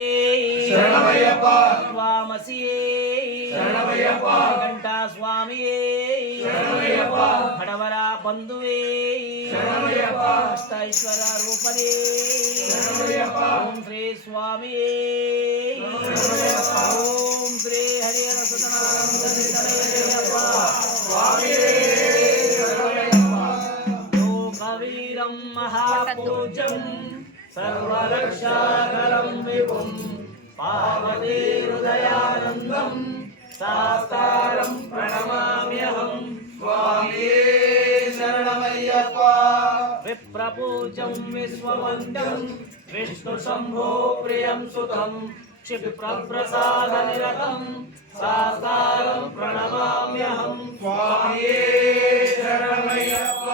శరణమయ్యప్ప స్వామసియే శరణమయ్యప్ప కంఠా స్వామియే శరణమయ్యప్ప కడవర బంధువే శరణమయ్యప్ప అష్టైశ్వర రూపనే శరణమయ్యప్ప ఓం శ్రీ స్వామియే శరణమయ్యప్ప ఓం శ్రీ హరిహర సుతనారాయణయ్యప్ప స్వామియే శరణమయ్యప్ప లోకవీరం మహాపూజ్యం సర్వరక్షాకరం విభుం పార్వతీ హృదయానందం శాస్త్రం ప్రణమామ్యహం స్వామియే శరణమయ్యప్ప విప్రపూజ్యం విశ్వవంద్యం విష్ణు శంభో ప్రియం సుతం క్షిప్రప్రసాద నిరతం శాస్త్రం ప్రణమామ్యహం స్వామియే శరణమయ్యప్ప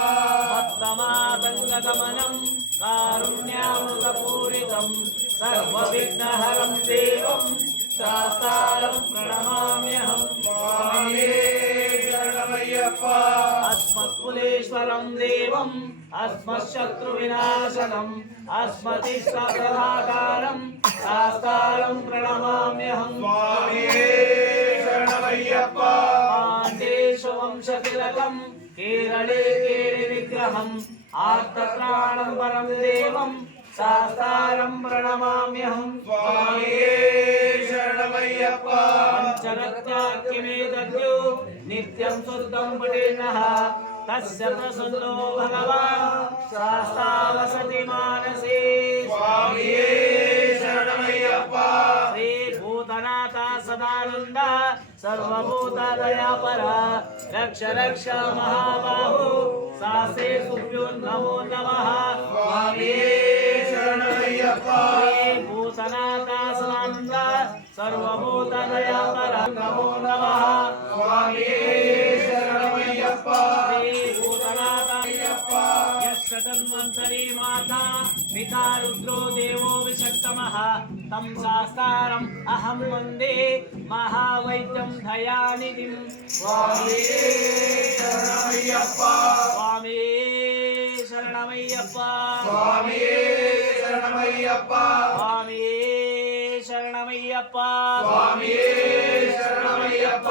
మత్తమాతంగగమనం కారుణ్యామృతపూరితం సర్వవిఘ్నహరం దేవం శాస్త్రం ప్రణమామ్యహం స్వామియే శరణమయ్యప్ప అస్మత్కులేశ్వరం దేవం అస్మశత్రువినాశనం అస్మతిష్టప్రభాకారం శాస్త్రం ప్రణమామ్యహం స్వామియే శరణమయ్యప్ప పాండేషు వంశతిలకం కేరళే కేళి విగ్రహం ఆర్తత్రాణం పరం దేవం శాస్త్రం ప్రణమామ్యహం స్వామియే శరణమయ్యప్ప పంచరత్నాఖ్యమేతద్యో నిత్యం శుద్ధం పఠేన్నః తస్య ప్రసన్నో భగవాన్ శాస్త్రావసతి మానసే స్వామియే శరణమయ్యప్ప శ్రీ భూతనాథ సదానంద సర్వభూతదయాపర రక్ష రక్ష మహాబాహు శాస్త్రే సుభ్యో నమో నమః స్వామియే శరణమయ్యప్ప శ్రీ భూతనాథ సదానంద సర్వభూతదయాపర నమో నమః స్వామియే శరణమయ్యప్ప శ్రీ భూతనాథయ్యప్ప యస్సతన్వంతరీ మాతా పితా రుద్రో దేవో విషక్తమః తం శాస్త్రం అహం వందే మహావైద్యం దయానిధిం స్వామియే శరణమయ్యప్ప స్వామియే శరణమయ్యప్ప స్వామియే శరణమయ్యప్ప స్వామియే శరణమయ్యప్ప స్వామియే శరణమయ్యప్ప